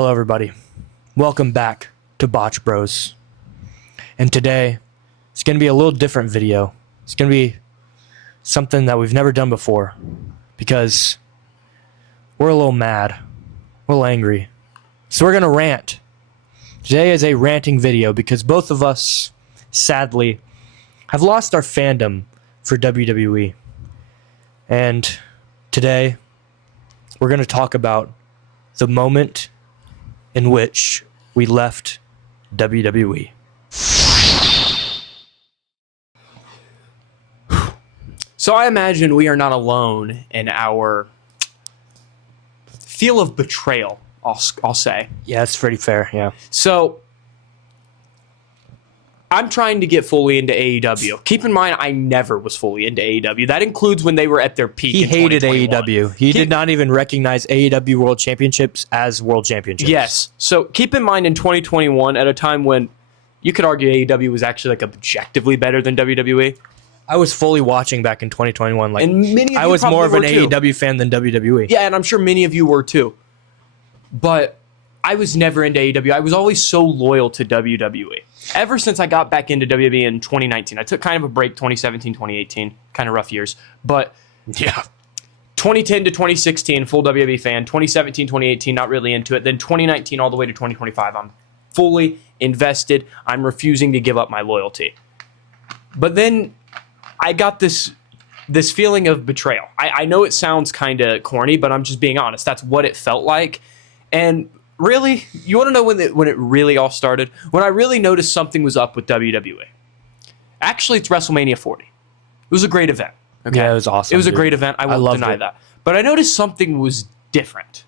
Hello everybody, welcome back to Botch Bros. And today, it's going to be a little different video. It's going to be something that we've never done before because we're a little mad, we're a little angry. So we're going to rant. Today is a ranting video because both of us, sadly, have lost our fandom for WWE. And today, we're going to talk about the moment in which we left WWE. So I imagine we are not alone in our feel of betrayal, I'll say. Yeah, it's pretty fair, yeah. So I'm trying to get fully into AEW. Keep in mind, I never was fully into AEW. That includes when they were at their peak. He in hated 2021. AEW. He did not even recognize AEW World Championships as World Championships. Yes. So keep in mind, in 2021, at a time when you could argue AEW was actually like objectively better than WWE. I was fully watching back in 2021. Like, And many of I you was more of an probably were too. AEW fan than WWE. Yeah, and I'm sure many of you were too. But I was never into AEW. I was always so loyal to WWE. Ever since I got back into WWE in 2019. I took kind of a break, 2017, 2018, kind of rough years. But Yeah. 2010 to 2016, full WWE fan. 2017, 2018, not really into it. Then 2019 all the way to 2025, I'm fully invested. I'm refusing to give up my loyalty. But then I got this feeling of betrayal. I know it sounds kind of corny, but I'm just being honest. That's what it felt like. And really, you want to know when it really all started? When I really noticed something was up with WWE. Actually, it's WrestleMania 40. It was a great event. Okay? Yeah, it was awesome. It was a dude. great event. I won't loved deny it. that. But I noticed something was different.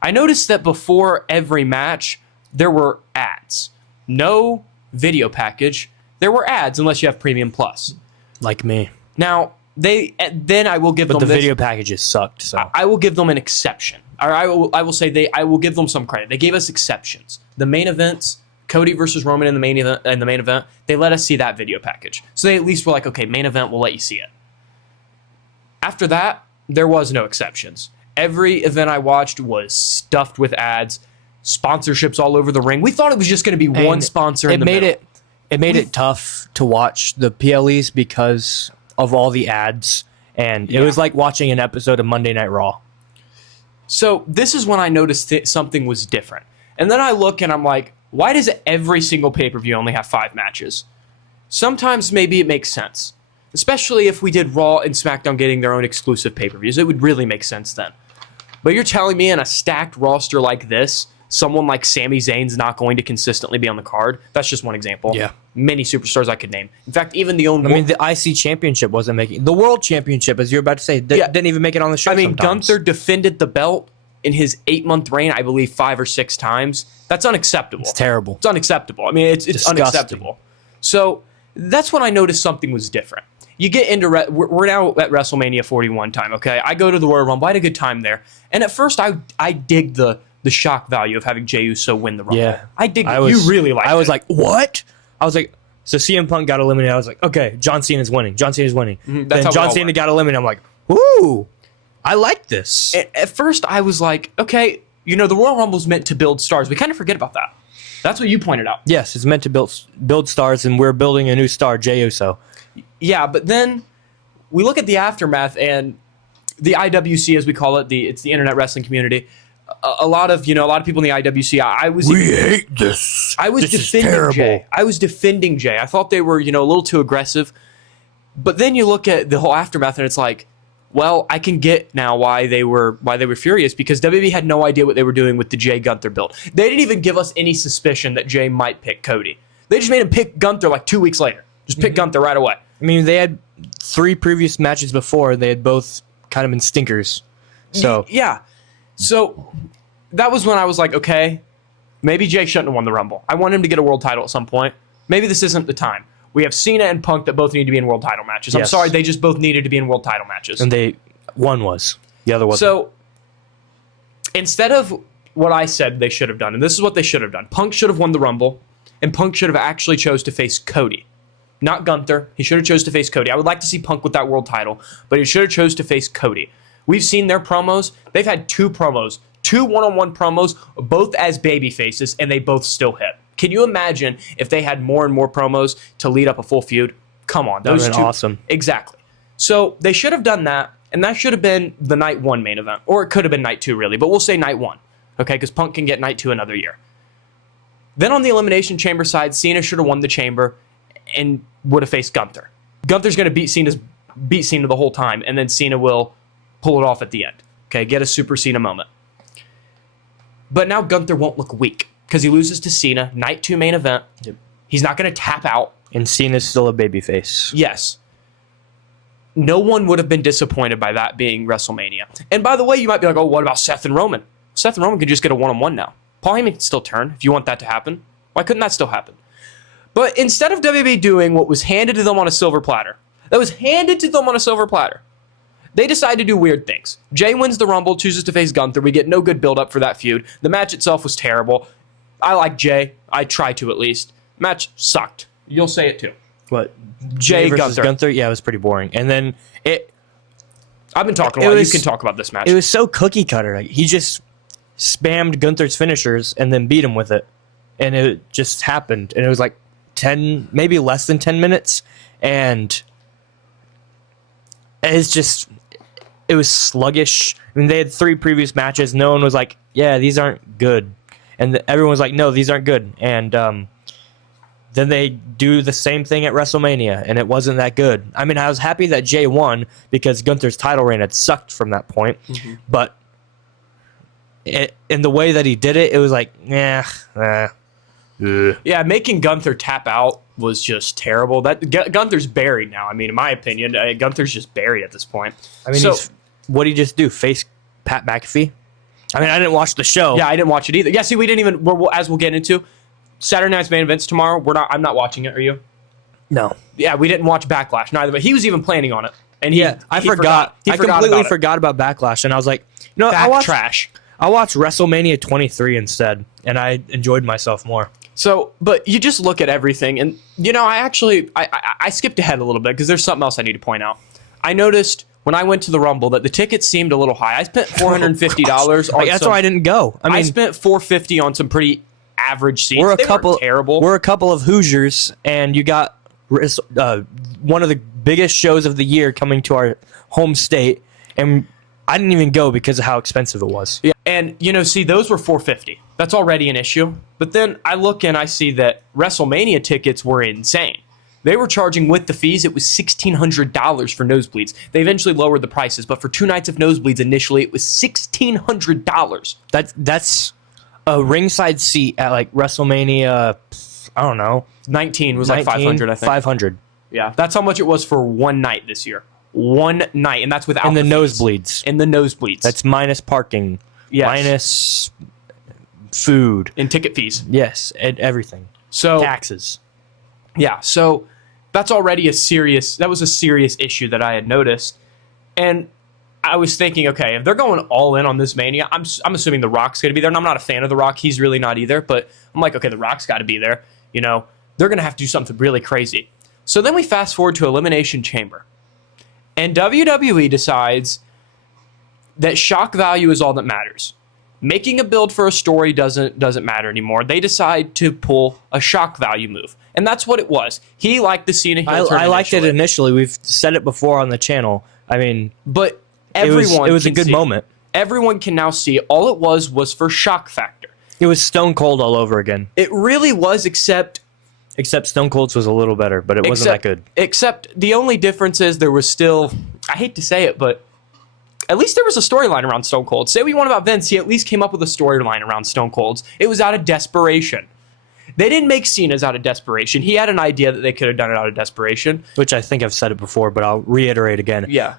I noticed that before every match, there were ads. No video package. There were ads unless you have Premium Plus. Like me. Now, then I will give But them the this. video packages sucked, so. I will give them an exception. Or I will say I will give them some credit. They gave us exceptions. The main events, Cody versus Roman in the main event, they let us see that video package. So they at least were like, okay, main event, we'll let you see it. After that, there was no exceptions. Every event I watched was stuffed with ads, sponsorships all over the ring. We thought it was just going to be one And sponsor in the middle. It made it tough to watch the PLEs because of all the ads, and it was like watching an episode of Monday Night Raw. So this is when I noticed that something was different. And then I look and I'm like, why does every single pay-per-view only have 5 matches? Sometimes maybe it makes sense. Especially if we did Raw and SmackDown getting their own exclusive pay-per-views. It would really make sense then. But you're telling me in a stacked roster like this, someone like Sami Zayn's not going to consistently be on the card? That's just one example. Yeah. Many superstars I could name. In fact, even the The IC Championship wasn't making... The World Championship, as you're about to say, didn't even make it on the show sometimes. Gunther defended the belt in his 8-month reign, I believe, 5 or 6 times. That's unacceptable. It's terrible. It's unacceptable. I mean, it's Disgusting. unacceptable. So that's when I noticed something was different. You get into... We're now at WrestleMania 41 time, okay? I go to the Royal Rumble. I had a good time there. And at first, I dig the shock value of having Jey Uso win the Rumble. Yeah. I dig it. You really liked it. I was like, what? I was like... So CM Punk got eliminated. I was like, okay, John Cena's winning. John Cena's winning. that's Then how we John all Cena were. got eliminated. I'm like, woo, I like this. At first, I was like, okay, the Royal Rumble's meant to build stars. We kind of forget about that. That's what you pointed out. Yes, it's meant to build stars, and we're building a new star, Jey Uso. Yeah, but then we look at the aftermath and the IWC, as we call it, it's the internet wrestling community. A lot of people in the IWC. We hate this. I was This is defending terrible. Jey. I was defending Jey. I thought they were a little too aggressive. But then you look at the whole aftermath and it's like, well, I can get now why they were furious, because WWE had no idea what they were doing with the Jey Gunther build. They didn't even give us any suspicion that Jey might pick Cody. They just made him pick Gunther like 2 weeks later. Just pick Gunther right away. I mean, they had 3 previous matches before. They had both kind of been stinkers. So Yeah. So that was when I was like, okay, maybe Jey shouldn't have won the Rumble. I want him to get a world title at some point. Maybe this isn't the time. We have Cena and Punk that both need to be in world title matches. I'm Yes. sorry, they just both needed to be in world title matches. and one was, the other wasn't. So instead of what I said they should have done, and this is what they should have done, Punk should have won the Rumble, and Punk should have actually chose to face Cody. Not Gunther. He should have chose to face Cody. I would like to see Punk with that world title, but he should have chose to face Cody. We've seen their promos. They've had 2 promos 2 one-on-one promos, both as baby faces, and they both still hit. Can you imagine if they had more and more promos to lead up a full feud? Come on, That would those have two. been awesome. Exactly. So they should have done that, and that should have been the night 1 main event, or it could have been night 2 really, but we'll say night 1, okay? Because Punk can get night 2 another year. Then on the Elimination Chamber side, Cena should have won the Chamber and would have faced Gunther. Gunther's going to beat Cena the whole time, and then Cena will pull it off at the end. Okay, get a Super Cena moment. But now Gunther won't look weak because he loses to Cena, night 2 main event. Yep. He's not going to tap out. And Cena's still a babyface. Yes. No one would have been disappointed by that being WrestleMania. And by the way, you might be like, oh, what about Seth and Roman? Seth and Roman can just get a one-on-one now. Paul Heyman can still turn if you want that to happen. Why couldn't that still happen? But instead of WWE doing what was handed to them on a silver platter, they decide to do weird things. Jay wins the Rumble, chooses to face Gunther. We get no good build-up for that feud. The match itself was terrible. I like Jay. I try to, at least. Match sucked. You'll say it too. What? Jay versus Gunther. Yeah, it was pretty boring. And then I've been talking a lot. You can talk about this match. It was so cookie cutter. Like, he just spammed Gunther's finishers and then beat him with it. And it just happened. And it was like 10, maybe less than 10 minutes. And it was sluggish. I mean, they had 3 previous matches. No one was like, yeah, these aren't good. And everyone was like, no, these aren't good. And then they do the same thing at WrestleMania, and it wasn't that good. I mean, I was happy that Jay won because Gunther's title reign had sucked from that point. Mm-hmm. But in the way that he did it, it was like, yeah, making Gunther tap out was just terrible. Gunther's buried now. I mean, in my opinion, Gunther's just buried at this point. I mean, what did he just do? Face Pat McAfee? I mean, I didn't watch the show. Yeah, I didn't watch it either. Yeah, see, we didn't even. As we'll get into, Saturday Night's main events tomorrow. I'm not watching it. Are you? No. Yeah, we didn't watch Backlash neither. But he was even planning on it, and I forgot. I completely forgot about Backlash, and I was like, I watched WrestleMania 23 instead, and I enjoyed myself more. So, but you just look at everything, and I skipped ahead a little bit because there's something else I need to point out. I noticed when I went to the Rumble that the tickets seemed a little high. I spent $450 on. That's why I didn't go. I mean, I spent $450 on some pretty average seats. They weren't terrible. We're a couple of Hoosiers, and you got one of the biggest shows of the year coming to our home state, and I didn't even go because of how expensive it was. Yeah, and see, those were $450. That's already an issue. But then I look and I see that WrestleMania tickets were insane. They were charging with the fees. It was $1,600 for nosebleeds. They eventually lowered the prices, but for 2 nights of nosebleeds initially, it was $1,600. That's a ringside seat at like WrestleMania. I don't know. 19 was like 500. I think 500. Yeah, that's how much it was for one night this year. One night, and that's without in the fees. nosebleeds. In the nosebleeds. That's minus parking. Yes. Minus food and ticket fees. Yes, and everything. So taxes. Yeah, so that's already a serious issue that I had noticed. And I was thinking, okay, if they're going all in on this Mania, I'm assuming The Rock's going to be there. And I'm not a fan of The Rock. He's really not either. But I'm like, okay, The Rock's got to be there. They're going to have to do something really crazy. So then we fast forward to Elimination Chamber. And WWE decides that shock value is all that matters. Making a build for a story doesn't matter anymore. They decide to pull a shock value move. And that's what it was. He liked the Cena heel turn. I liked it initially. We've said it before on the channel. I mean, but everyone it was a good moment. Everyone can now see all it was for shock factor. It was Stone Cold all over again. It really was, except Stone Cold's was a little better, but it wasn't that good. Except the only difference is there was still, I hate to say it, but at least there was a storyline around Stone Cold. Say what you want about Vince, he at least came up with a storyline around Stone Cold's. It was out of desperation. They didn't make Cena's out of desperation. He had an idea that they could have done it out of desperation. Which I think I've said it before, but I'll reiterate again. Yeah.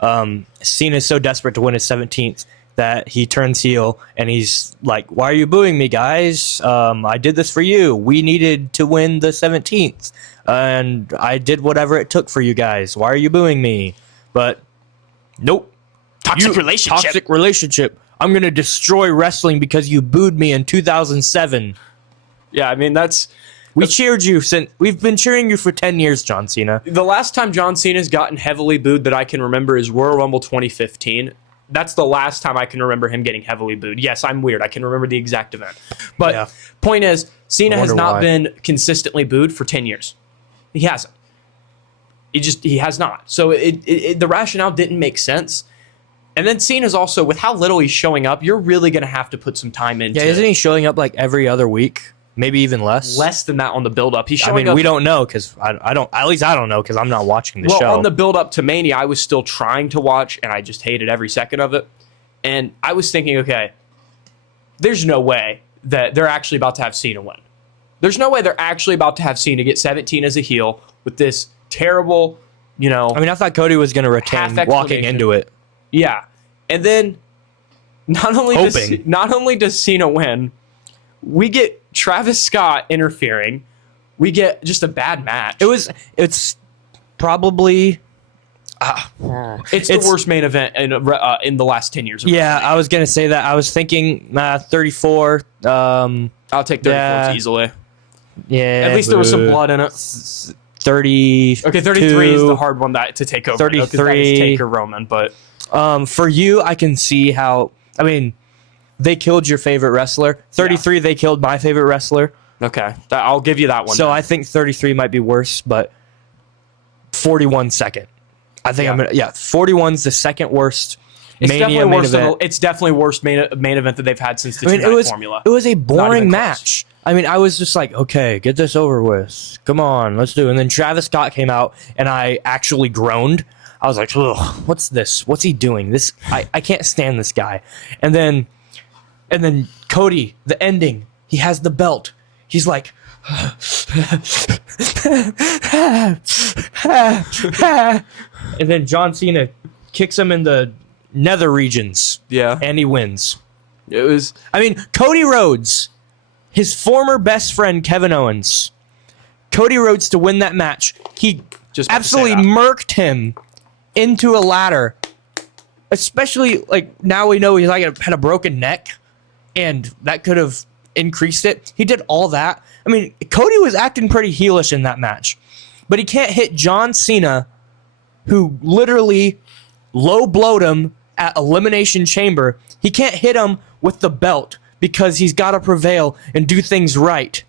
Cena's so desperate to win his 17th that he turns heel and he's like, why are you booing me, guys? I did this for you. We needed to win the 17th. And I did whatever it took for you guys. Why are you booing me? But nope. Toxic relationship. I'm going to destroy wrestling because you booed me in 2007. Yeah, I mean, we cheered you since we've been cheering you for 10 years, John Cena. The last time John Cena's gotten heavily booed that I can remember is Royal Rumble 2015. That's the last time I can remember him getting heavily booed. Yes, I'm weird. I can remember the exact event. But Yeah. point is, Cena has not why. been consistently booed for 10 years. He hasn't. He has not. So the rationale didn't make sense. And then Cena's also, with how little he's showing up, you're really going to have to put some time into Yeah, isn't he showing up like every other week? Maybe even less. less than that on the build-up. He's I showing mean, up. we don't know because I don't. At least I don't know because I'm not watching the show. On the build-up to Mania, I was still trying to watch, and I just hated every second of it. And I was thinking, okay, there's no way that they're actually about to have Cena win. There's no way they're actually about to have Cena get 17 as a heel with this terrible, I mean, I thought Cody was going to retain Half walking explanation. into it. Yeah. And then not only Hoping. does Cena win, we get Travis Scott interfering. We get just a bad match. It's probably It's the worst main event in the last 10 years. Of yeah, WrestleMania. I was going to say that. I was thinking 34. I'll take 34 Yeah. easily. Yeah. At least there was some blood in it. 30. Okay, 33 is the hard one to take over. 33. 'Cause that is Taker Roman, but For you, I can see how. I mean, they killed your favorite wrestler. 33, they killed my favorite wrestler. okay, I'll give you that one. So then. I think 33 might be worse, but 41 second. I think I'm gonna 41's the second worst it's Mania definitely main worse. event. It's definitely worst main event that they've had since the I mean, two night formula. it was a even boring close. match. I mean, I was just like, okay, get this over with. Come on, let's do it. And then Travis Scott came out, and I actually groaned. I was like, ugh, what's this? What's he doing? This I can't stand this guy. And then Cody, the ending, he has the belt. He's like, and then John Cena kicks him in the nether regions. Yeah, And he wins. it was. I mean, Cody Rhodes, his former best friend Kevin Owens, Cody Rhodes to win that match. He Just about to say absolutely that. murked him into a ladder. Especially like now we know he's like had a broken neck, and that could have increased it. He did all that. I mean, Cody was acting pretty heelish in that match, but he can't hit John Cena, who literally low blowed him at Elimination Chamber. He can't hit him with the belt because he's got to prevail and do things right.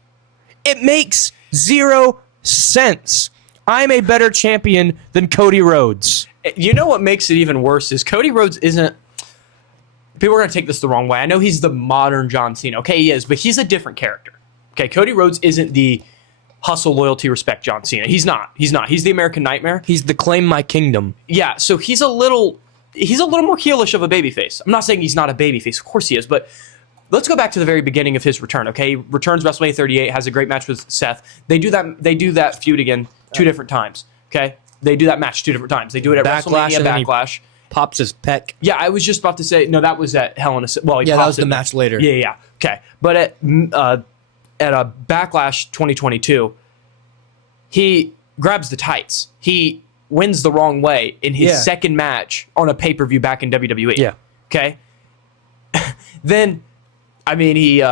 It makes zero sense. I'm a better champion than Cody Rhodes. You know what makes it even worse is Cody Rhodes isn't. People are going to take this the wrong way. I know he's the modern John Cena. Okay, he is, but he's a different character. Okay, Cody Rhodes isn't the hustle, loyalty, respect John Cena. He's not. He's the American Nightmare. He's the claim my kingdom. Yeah, so he's a little more heelish of a babyface. I'm not saying he's not a babyface. Of course he is, but let's go back to the very beginning of his return. Okay, he returns WrestleMania 38, has a great match with Seth. They do that feud again 2 different times. Okay, they do that match 2 different times. They do it at Backlash, WrestleMania and then he Backlash. pops his pec. Yeah, I was just about to say no. That was at Hell in a Cell. Well, he Yeah, that pops was the it- match later. Yeah. Okay, but at a Backlash 2022, he grabs the tights. He wins the wrong way in his Yeah. second match on a pay-per-view back in WWE. Yeah. Okay. Then, I mean, he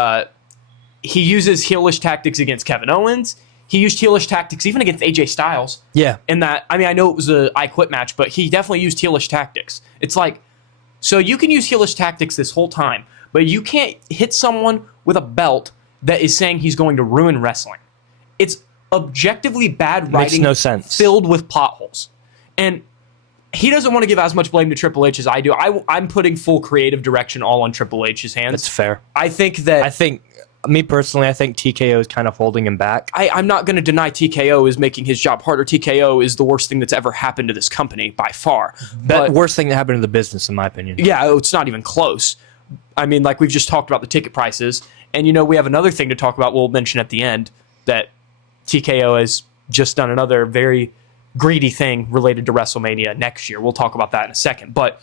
uses heelish tactics against Kevin Owens. He used heelish tactics even against AJ Styles. Yeah. In that, I mean, I know it was a I Quit match, but he definitely used heelish tactics. It's like, so you can use heelish tactics this whole time, but you can't hit someone with a belt that is saying he's going to ruin wrestling. It's objectively bad Makes writing no sense. filled with potholes. And he doesn't want to give as much blame to Triple H as I do. I'm putting full creative direction all on Triple H's hands. That's fair. I think that I think, me personally, I think TKO is kind of holding him back. I'm not going to deny TKO is making his job harder. TKO is the worst thing that's ever happened to this company by far. But worst thing that happened to the business, in my opinion. Yeah, it's not even close. I mean, like we've just talked about the ticket prices. And, we have another thing to talk about we'll mention at the end, that TKO has just done another very greedy thing related to WrestleMania next year. We'll talk about that in a second. But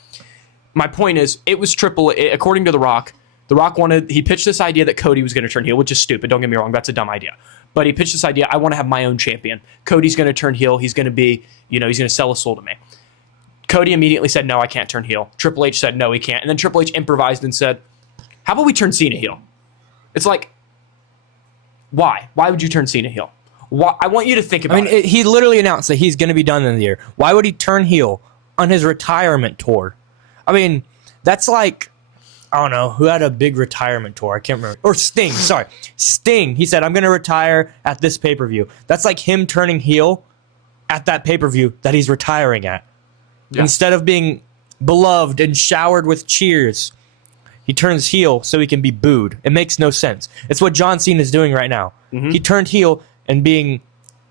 my point is, it was according to The Rock, he pitched this idea that Cody was going to turn heel, which is stupid. Don't get me wrong. That's a dumb idea. But he pitched this idea, I want to have my own champion. Cody's going to turn heel. He's going to be, he's going to sell his soul to me. Cody immediately said, no, I can't turn heel. Triple H said, no, he can't. And then Triple H improvised and said, how about we turn Cena heel? It's like, why? Why would you turn Cena heel? Why? I want you to think about it. He literally announced that he's going to be done in the year. Why would he turn heel on his retirement tour? I mean, That's like, I don't know, who had a big retirement tour? I can't remember. Or Sting, sorry. Sting, he said, I'm going to retire at this pay-per-view. That's like him turning heel at that pay-per-view that he's retiring at. Yeah. Instead of being beloved and showered with cheers, he turns heel so he can be booed. It makes no sense. It's what John Cena is doing right now. Mm-hmm. He turned heel and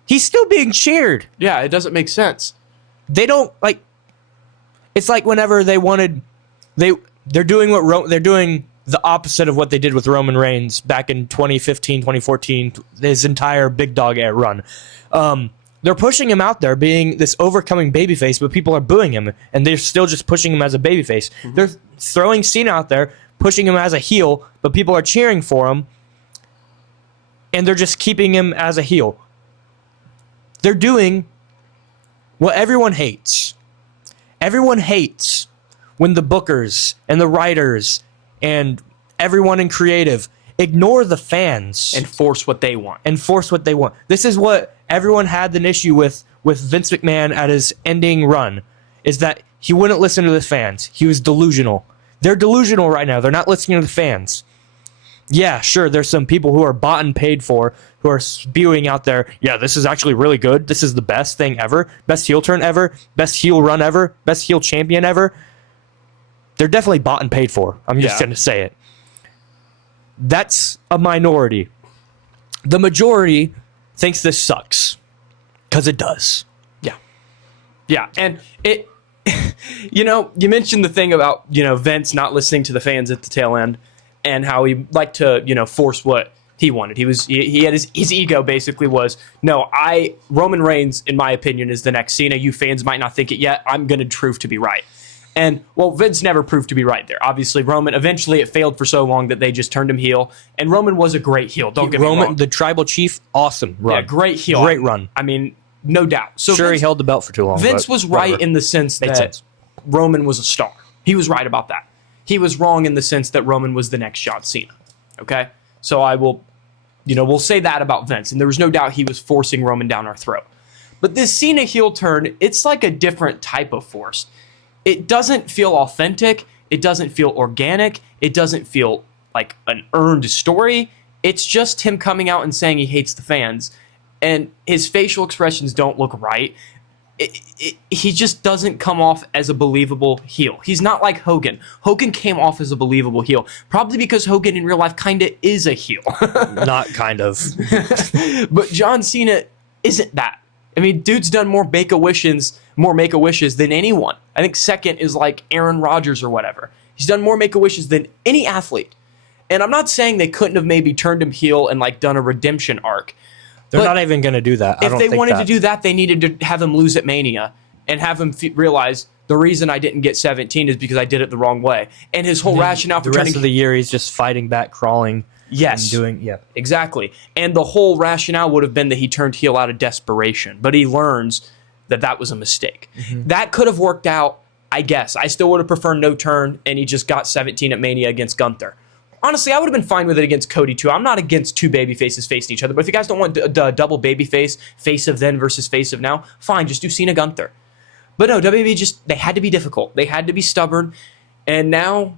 he's still being cheered. Yeah, it doesn't make sense. They don't, like, it's like whenever they wanted, they're doing the opposite of what they did with Roman Reigns back in 2015, 2014, his entire big dog air run. They're pushing him out there being this overcoming babyface, but people are booing him, and they're still just pushing him as a babyface. Mm-hmm. They're throwing Cena out there, pushing him as a heel, but people are cheering for him, and they're just keeping him as a heel. They're doing what everyone hates. Everyone hates when the bookers and the writers and everyone in creative ignore the fans and force what they want. This is what everyone had an issue with Vince McMahon at his ending run, is that he wouldn't listen to the fans. He was delusional. They're delusional right now. They're not listening to the fans. Yeah, sure, there's some people who are bought and paid for who are spewing out there, yeah, this is actually really good. This is the best thing ever. Best heel turn ever. Best heel run ever. Best heel champion ever. They're definitely bought and paid for. I'm just going to say it. That's a minority. The majority thinks this sucks. Because it does. Yeah. Yeah, and it... you mentioned the thing about, Vince not listening to the fans at the tail end and how he liked to, force what he wanted. He had his ego basically was, no, Roman Reigns, in my opinion, is the next Cena. You fans might not think it yet. I'm going to prove to be right. And, well, Vince never proved to be right there. Obviously, Roman, eventually it failed for so long that they just turned him heel. And Roman was a great heel. Don't get me wrong. The tribal chief, awesome run. Yeah, great heel. Great run. I mean, no doubt. So sure, Vince, he held the belt for too long. Vince was right in the sense that Roman was a star. He was right about that. He was wrong in the sense that Roman was the next John Cena. Okay? So I will, we'll say that about Vince. And there was no doubt he was forcing Roman down our throat. But this Cena heel turn, it's like a different type of force. It doesn't feel authentic. It doesn't feel organic. It doesn't feel like an earned story. It's just him coming out and saying he hates the fans. And his facial expressions don't look right. He just doesn't come off as a believable heel. He's not like Hogan. Hogan came off as a believable heel, probably because Hogan in real life kind of is a heel. Not kind of. But John Cena isn't that. I mean, dude's done more Make-A-Wishes than anyone. I think second is like Aaron Rodgers or whatever. He's done more Make-A-Wishes than any athlete. And I'm not saying they couldn't have maybe turned him heel and like done a redemption arc. They're not even going to do that. If they wanted to do that, they needed to have him lose at Mania and have him realize the reason I didn't get 17 is because I did it the wrong way. And his whole rationale for the rest of the year, he's just fighting back, crawling. Yes. Exactly. And the whole rationale would have been that he turned heel out of desperation. But he learns that was a mistake. Mm-hmm. That could have worked out, I guess. I still would have preferred no turn, and he just got 17 at Mania against Gunther. Honestly, I would have been fine with it against Cody, too. I'm not against two baby faces facing each other. But if you guys don't want the double baby face of then versus face of now, fine, just do Cena Gunther. But no, WWE they had to be difficult. They had to be stubborn. And now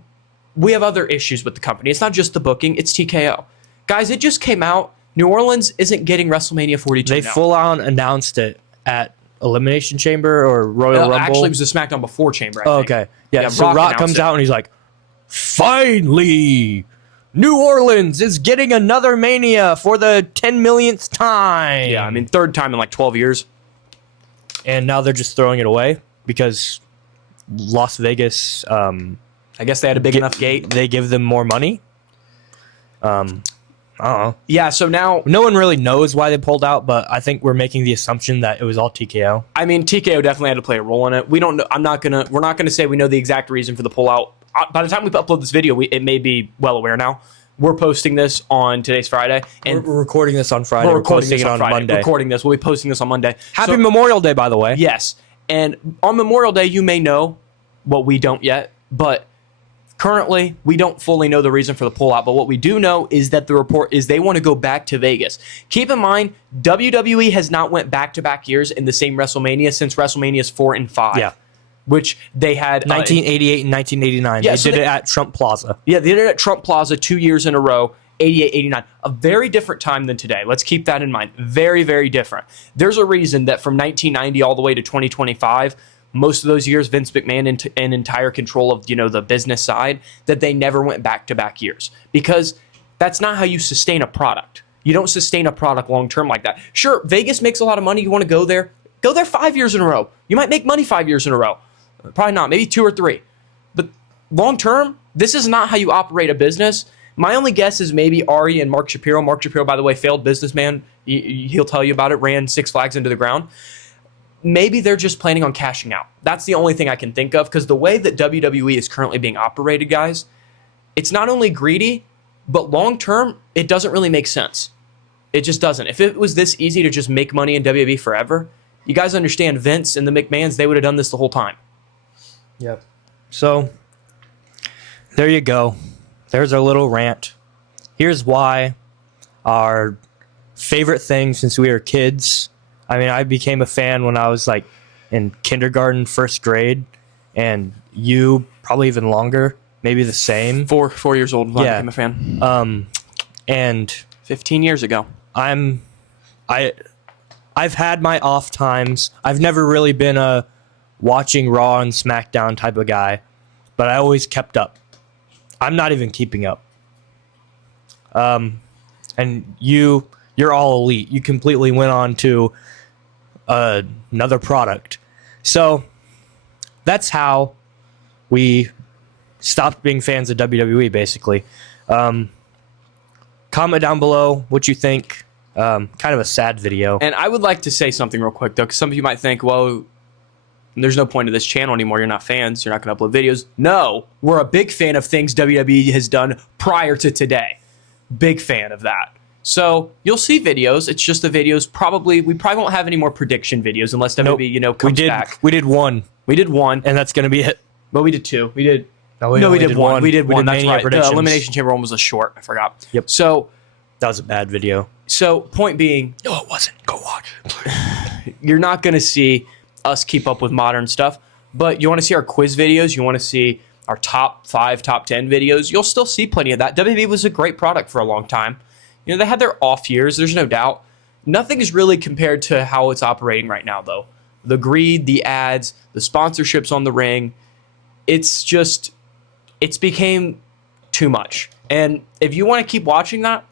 we have other issues with the company. It's not just the booking, it's TKO. Guys, it just came out. New Orleans isn't getting WrestleMania 42 They full on announced it at Elimination Chamber or Royal Rumble. Actually, it was the SmackDown before Chamber, I think. Okay. Yeah, so Rock comes out and he's like, finally, New Orleans is getting another Mania for the 10 millionth time. Yeah, I mean, third time in like 12 years. And now they're just throwing it away because Las Vegas... I guess they had a big enough gate. They give them more money. I don't know. Yeah, so now... No one really knows why they pulled out, but I think we're making the assumption that it was all TKO. I mean, TKO definitely had to play a role in it. We don't know. We're not gonna say we know the exact reason for the pullout. By the time we upload this video, it may be well aware now. We're posting this on today's Friday. And we're recording this on Friday. We're posting it on Monday. Recording this. We'll be posting this on Monday. Happy Memorial Day, by the way. Yes. And on Memorial Day, you may know what we don't yet, but... Currently, we don't fully know the reason for the pullout, but what we do know is that the report is they want to go back to Vegas. Keep in mind, WWE has not went back-to-back years in the same WrestleMania since WrestleManias 4 and 5. Yeah. which they had 1988 and 1989. Yeah, they so did it at Trump Plaza. Yeah, they did it at Trump Plaza 2 years in a row, 88, 89. A very different time than today. Let's keep that in mind. Very, very different. There's a reason that from 1990 all the way to 2025, most of those years, Vince McMahon in entire control of, the business side, that they never went back-to-back years. Because that's not how you sustain a product. You don't sustain a product long-term like that. Sure, Vegas makes a lot of money. You want to go there? Go there 5 years in a row. You might make money 5 years in a row. Probably not. Maybe 2 or 3. But long-term, this is not how you operate a business. My only guess is maybe Ari and Mark Shapiro. Mark Shapiro, by the way, failed businessman. He'll tell you about it. Ran Six Flags into the ground. Maybe they're just planning on cashing out. That's the only thing I can think of, because the way that WWE is currently being operated, guys, it's not only greedy, but long-term, it doesn't really make sense. It just doesn't. If it was this easy to just make money in WWE forever, you guys understand Vince and the McMahons, they would have done this the whole time. Yep. So, there you go. There's our little rant. Here's why our favorite thing since we were kids. I mean, I became a fan when I was like in kindergarten, first grade, and you probably even longer, maybe the same. 4 years old when I became a fan. And 15 years ago. I've had my off times. I've never really been a watching Raw and SmackDown type of guy, but I always kept up. I'm not even keeping up. And you're all elite. You completely went on to another product. So that's how we stopped being fans of WWE, basically. Comment down below what you think. Kind of a sad video. And I would like to say something real quick, though, because some of you might think, well, there's no point to this channel anymore. You're not fans. You're not going to upload videos. No, we're a big fan of things WWE has done prior to today. Big fan of that. So you'll see videos. It's just the videos. We probably won't have any more prediction videos unless WWE, comes back. We did one. We did one. And that's going to be it. But we did 2. We did. No, we did one. We did one. That's right. The predictions. Elimination Chamber one was a short. I forgot. Yep. So that was a bad video. So point being, no, it wasn't. Go watch it. You're not going to see us keep up with modern stuff, but you want to see our quiz videos. You want to see our top 5, top 10 videos. You'll still see plenty of that. WWE was a great product for a long time. They had their off years. There's no doubt. Nothing is really compared to how it's operating right now, though. The greed, the ads, the sponsorships on the ring. It's became too much. And if you want to keep watching that,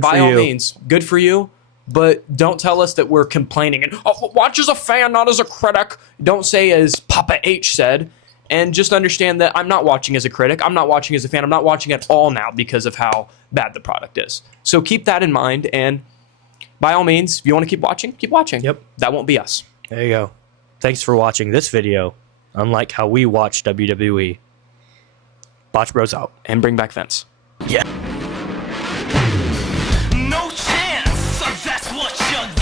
by all means, good for you. But don't tell us that we're complaining. And watch as a fan, not as a critic. Don't say as Papa H said. And just understand that I'm not watching as a critic. I'm not watching as a fan. I'm not watching at all now because of how bad the product is. So keep that in mind. And by all means, if you want to keep watching, keep watching. Yep. That won't be us. There you go. Thanks for watching this video. Unlike how we watch WWE. Botch Bros out. And bring back Vince. Yeah. No chance, that's what you